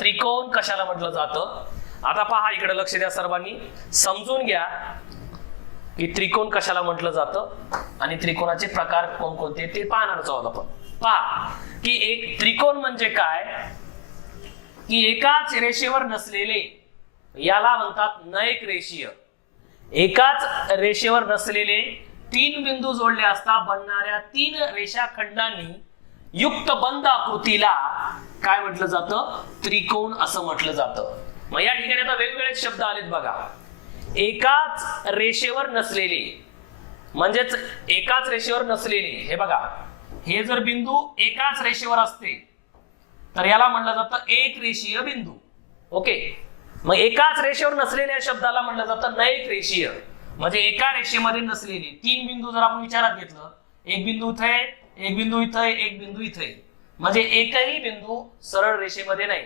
त्रिकोण कशाला म्हटलं जातं? आता पहा इकडे लक्ष द्या सर्वांनी. समजून घ्या की त्रिकोण कशाला म्हटलं जातं आणि त्रिकोणाचे प्रकार कोणकोणते ते पाहणारच आहोत आपण. पहा की एक त्रिकोण म्हणजे काय? की एकाच रेषेवर नसलेले याला म्हणतात नैक रेषीय. एकाच रेषेवर नसलेले तीन बिंदू जोडले असता बनणाऱ्या तीन रेषाखंडांनी युक्त बंद आकृतीला काय म्हटलं जातं? त्रिकोण असं म्हटलं जातं. मग या ठिकाणी आता वेगवेगळे शब्द आलेत बघा. एकाच रेषेवर नसलेले. म्हणजेच एकाच रेषेवर नसलेले. हे बघा. हे जर बिंदू एकाच रेषेवर असते तर याला म्हणलं जातं एक रेषीय बिंदू. ओके? मग एकाच रेषेवर नसलेल्या शब्दाला म्हणलं जातं नैक रेषीय. म्हणजे एका रेषेमध्ये नसलेले. तीन बिंदू जर आपण विचारात घेतलं एक बिंदू इथे आहे, एक बिंदू इथं आहे, एक बिंदू इथे आहे. म्हणजे एकही बिंदू सरळ रेषेमध्ये नाही.